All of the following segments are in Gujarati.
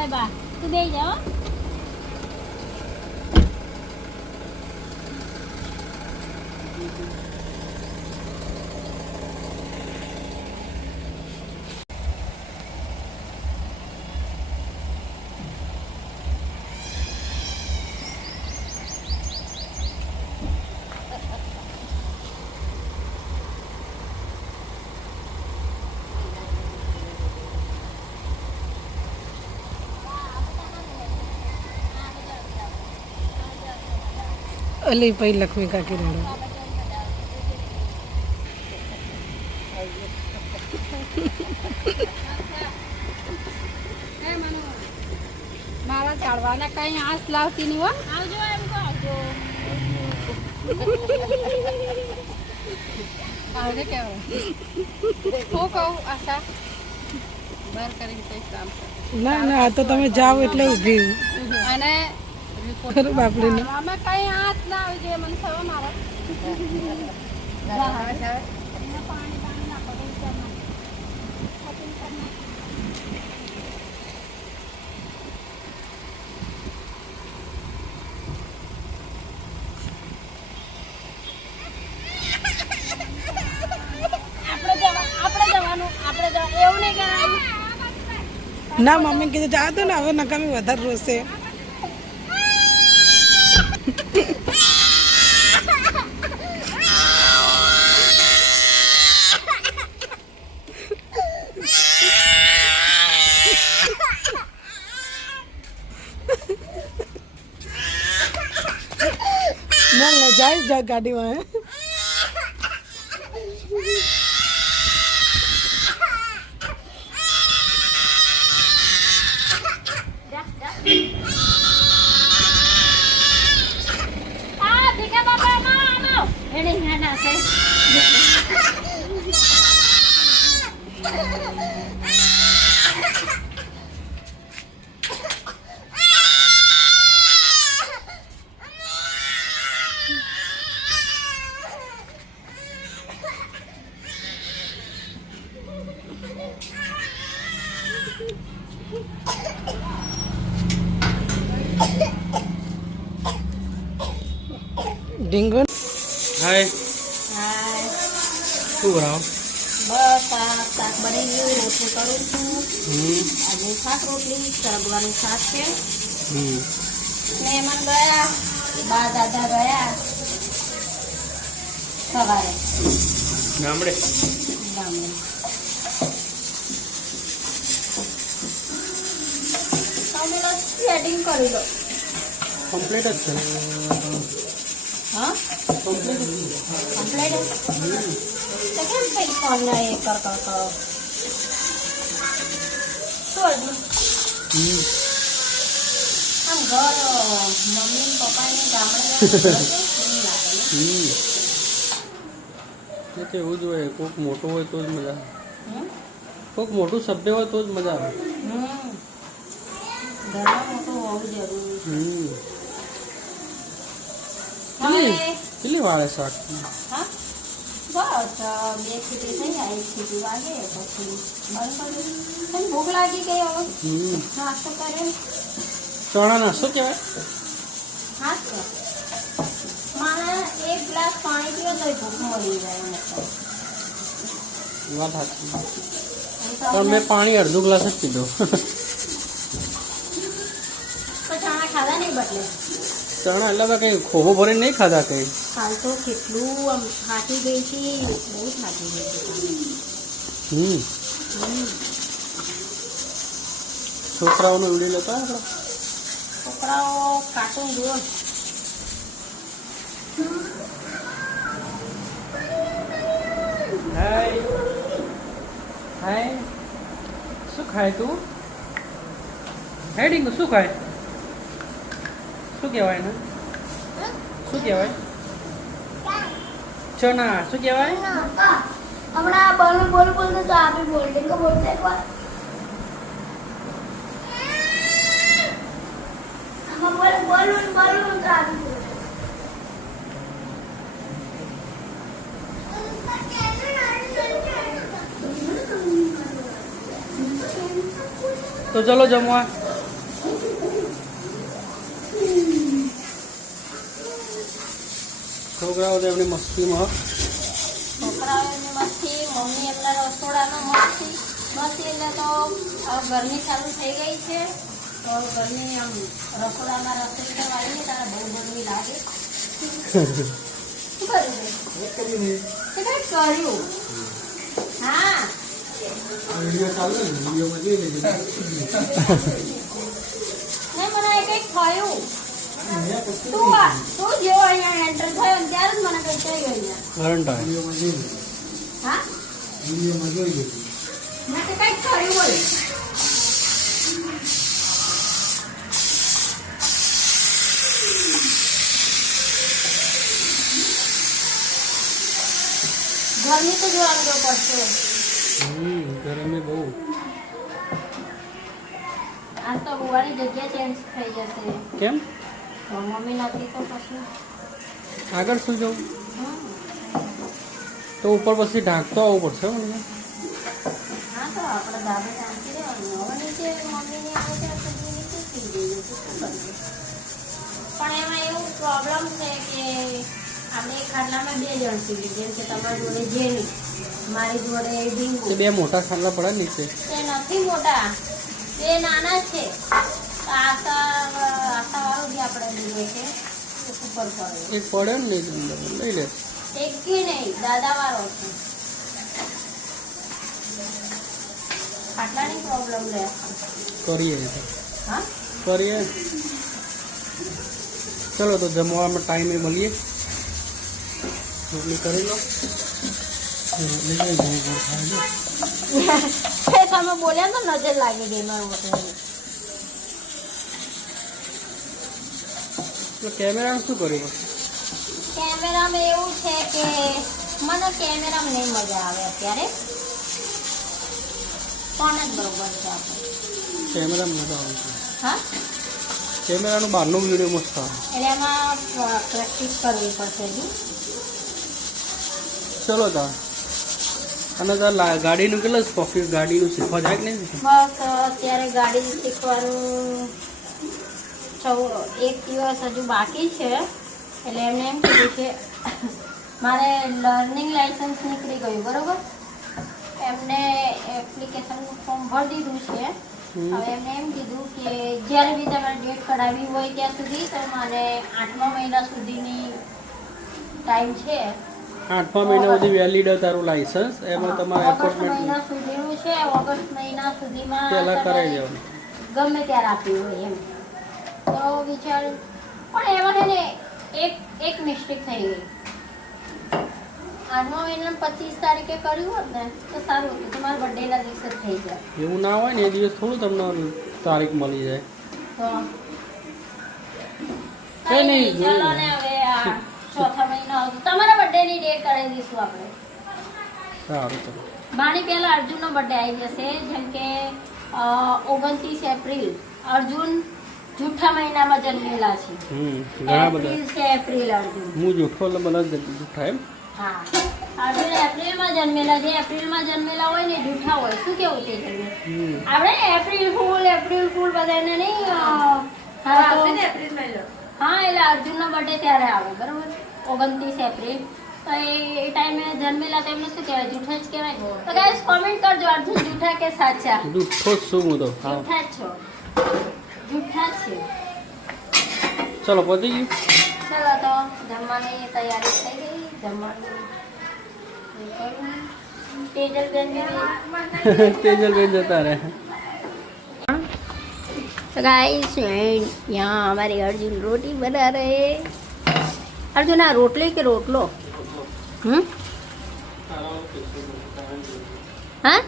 જય બા તું બેહી જા હો અલી ભાઈ લક્ષ્મી કાકી રેડો મારા ચાળવાના કઈ આસ લાવતી નહીં હો આવજો એમ કહો આવજો આવજે કેવો હું કહું આશા બાર કરીને કઈ કામ ના ના આ તો તમે જાઓ એટલે ઊભી અને ખરું બાપડીને અમે કઈ હાથ ના આવી જોઈએ મને થયો મારા પાણી નાખો એવું નહીં કરવાનું ના મમ્મી કીધું જા દો ને હવે નકામી વધારે રોશે ના ના જાય જા ગાડીમાં ડીંગો હાય હાય શું કરાવો બસ આ શાક બની ગયું રોટલી કરું છું આજે શાક રોટલી સરગવાનું શાક છે મહેમાન ગયા બા દાદા ગયા સવારે ગામડે ગામડે તમે સેટિંગ કરી લો કમ્પ્લીટ જ છે હા કમ્પ્લીટ કમ્પ્લીટ તો કેમ કઈ ફોન એ કર કરો છોડ આમ ઘર મમ્મી પપ્પાને ગામડે એવું જ હોય કોઈક મોટું હોય તો જ મજા કોઈક મોટું સભ્ય હોય તો જ મજા આવે ઘરમાં મોટું હોવું જરૂરી કેટલી વાળે શાક હા બસ બે ખીચડી થઈ જાય એક ખીચડી વાગે પછી બંધ કરી તને ભૂખ લાગી ગઈ હવે નાસ્તો કરે ચણા નાસ્તો કહેવાય હા તો મારે એક ગ્લાસ પાણી પીવો તો ભૂખ મળી જાય મને વાત સાચી પણ મેં પાણી અડધો ગ્લાસ જ પીધો તો ચણા ખાધા નહીં બદલે ચણા એટલે કઈ ખોબો ભરીને નહીં ખાધા કઈ કાલ તો કેટલું આમ થાકી ગઈ હતી બહુ થાકી ગઈ હતી છોકરાઓનો વિડીયો લેતા આપણે છોકરાઓ કાર્ટૂન જુઓ હાય હાય શું ખાય તું હે ડીંગુ શું ખાય શું કહેવાય ને શું કહેવાય ચણા શું કહેવાય હમણાં બોલું બોલું બોલતો તો આપી બોલते को बोलते एक बार हम बोलूं बोलूं बोलूं तो आपी बोलते તો ચલો જમવા છોકરાઓ તો એમની મસ્તીમાં છોકરાઓની મસ્તી, મમ્મી એમના રસોડામાં મસ્તી એટલે તો હવે ગરમી ચાલુ થઈ ગઈ છે. તો ગરમી આમ રસોડામાં રસોઈ કરવાની તારે બહુ ગરમી લાગે. શું કર્યું તે? કંઈક કર્યું. હા વિડીયો ચાલુ ને વિડીયોમાં જોઈ લેજો. નહીં મને કંઈક થયું. તું જેવો અહીંયા એન્ટર થયો ને ત્યારે જ મને કંઈક થઈ ગયું. કરંટ આવે. હા વિડીયોમાં જોઈ લેજો. મેં તો કંઈક કર્યું બોલ. ગરમી તો જોવાનું તો પડશે. ગરમી બહુ. આજ તો બુવાની જગ્યા ચેન્જ થઈ જશે. કેમ? તો મમ્મી નથી તો પછી આગળ શું જવું? હમ. તો ઉપર પછી ઢાંકતો આવવું પડશે મને. હા તો આપણે ધાબે શાંતિ રહેવાનું. હવે નીચે મમ્મીને આવે ત્યાં સુધી નીચે થઈ જઈએ તો શું કરીએ. પણ એમાં એવું પ્રોબ્લેમ છે કે આપણે એક ખાટલામાં 2 જણ સીવી, જેમ કે તમારી જોડે જેની, મારી જોડે ડીંગુ. એ બે મોટા ખાટલા પડે નીચે. એ નથી મોટા, 2 નાના છે. તો આશાવાળું જે આપણે લઈએ છે એ ઉપર પડે. એક પડે ને નહીં અંદર લઈ લે. એક બી નહીં, દાદાવાળો છે. ખાટલાની પ્રોબ્લેમ રહે. કરીએ હા કરીએ. ચલો તો જમવામાં ટાઈમે મળીએ. રોટલી કરી લો. તમે બોલ્યા તો નજર લાગી ગઈ મારું હોટલ. કેમેરામાં શું કર્યું? કેમેરામાં એવું છે કે મને કેમેરામાં નહીં મજા આવે અત્યારે. ફોન જ બરોબર છે આપણે. કેમેરામાં મજા આવે છે. હા કેમેરાનું બહારનું વિડીયો મસ્ત આવે. એટલે એમાં પ્રેક્ટિસ કરવી પડશે હજી. ચલો તા. અને તાર ગાડીનું કેટલા સ્પોફી ગાડીનું શીખવા જાય કે નહીં? બસ અત્યારે ગાડી શીખવાનું 1 દિવસ હજુ બાકી છે. એટલે એમને એમ કીધું કે મારે લર્નિંગ લાઇસન્સ નીકળી ગયું બરોબર. એમને એપ્લિકેશનનું ફોર્મ ભરી દીધું છે. હવે એમને એમ કીધું કે જ્યારે બી તમારે ડેટ કઢાવી હોય ત્યાં સુધી તો મને 8મા મહિના સુધીની ટાઈમ છે. 8મા મહિના સુધી વેલિડ તારું લાયસન્સ. એમાં તમારે ઓગસ્ટ એપોઇન્ટમેન્ટ મહિના સુધીનું છે. ઓગસ્ટ મહિના સુધીમાં પહેલા કરાવી તમારે દેવાનું. ગમે ત્યારે આપ્યું હોય એમ. તો વિચાર પણ એમાં છે ને એક મિસ્ટેક થઈ ગઈ. 8મા મહિના 25 તારીખે કર્યું હોત ને તો સારું હતું. તમારા બર્થડેના દિવસે જ થઈ જાય. એવું ના હોય ને એ દિવસ થોડું તમને તારીખ મળી જાય. તો કઈ નહીં, ચાલો ને હવે આ 4થા મહિનો આવતો તમારા બર્થડેની ડેટ કરાવી દઈશું આપણે. સારું ચલો. બાની પહેલા અર્જુનનો બર્થડે આવી જશે. જેમ કે 29 એપ્રિલ. અર્જુન જૂઠા મહિનામાં જન્મેલા છે. ઘણા બધા. એપ્રિલ છે એપ્રિલ અર્જુન. હું જૂઠો એટલે બધા જૂઠા એમ. હા અર્જુન એપ્રિલમાં જન્મેલા. જે એપ્રિલમાં જન્મેલા હોય ને જૂઠા હોય. શું કેવું તે આપણે એપ્રિલ ફૂલ બધાને નહીં. હા એટલે અર્જુનનો બર્થડે ત્યારે આવે બરોબર 29 એપ્રિલ. તો એ ટાઈમે જન્મેલા તો એમને શું કહેવાય? જૂઠા જ કહેવાય. તો ગાઈસ કોમેન્ટ કરજો અર્જુન જૂઠા કે સાચા? જૂઠો જ છું હું તો. હા જૂઠા જ છો. જૂઠા જ છે. ચલો પતી ગયું. ચલો તો જમવાની તૈયારી થઈ ગઈ. જમવાનું તેજલબેન જતા રહે. तो गाइस यहाँ हमारे अर्जुन रोटी बना रहे हैं. अर्जुन आ रोटली के रोटलो हाँ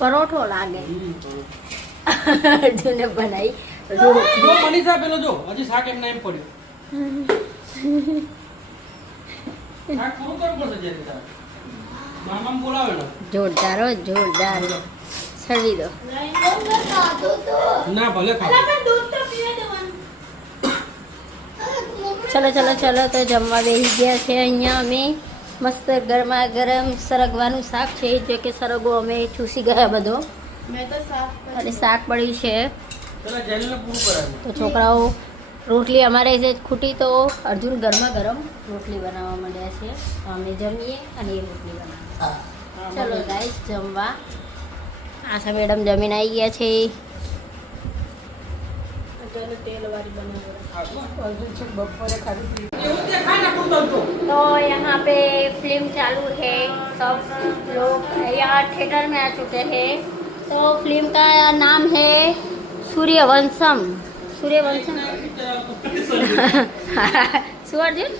परोठो लागे. अर्जुन ने बनाई रोटी. જો મનીષા પેલો જો હજી શાક એમ ના એમ પડ્યું. શાક પૂરું કરવું પડશે જેથી તારે. મામા બોલાવે ને. जोरदार हो जोरदार सड़ी दो. ના ભલે ખા. ચલો ચલો ચલો તો જમવા બેસી ગયા છે. અહીંયા અમે મસ્ત ગરમા ગરમ સરગવાનું શાક છે. જે કે સરગવો અમે ચૂસી ગયા બધો. અને શાક પડ્યું છે. પેલા જેલને પૂરું કરાવે. તો છોકરાઓ રોટલી અમારે છે ખૂટી તો અર્જુન ગરમા ગરમ રોટલી બનાવવા માંડ્યા છે તો અમે જમીએ અને એ રોટલી બનાવીએ ચલો ગાઈસ જમવા આશા મેડમ જમીને આવી ગયા છે तो यहाँ पे फिल्म चालू है सब लोग यहाँ थिएटर में आ चुके हैं तो फिल्म का नाम है सूर्यवंशम सूर्यवंशम अर्जुन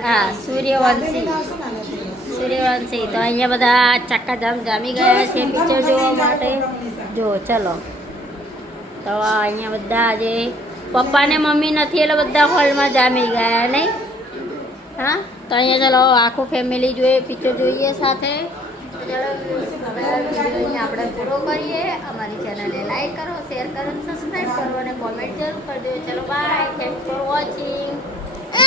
हाँ सूर्यवंशी सूर्यवंशी तो અહીંયા બધા ચક્કાજામ જામી ગયા છે પિક્ચર જોવા માટે જો ચલો તો અહીંયા બધા આજે પપ્પા ને મમ્મી નથી એટલે બધા હોલમાં જામી ગયા નહીં હા તો અહીંયા ચલો આખું ફેમિલી જોઈએ પિક્ચર જોઈએ સાથે તો ચલો વિડીયો આપણે પૂરો કરીએ અમારી ચેનલને લાઈક કરો શેર કરો સબસ્ક્રાઈબ કરો અને કોમેન્ટ જરૂર કરજો ચલો બાય થેન્ક્સ ફોર વોચિંગ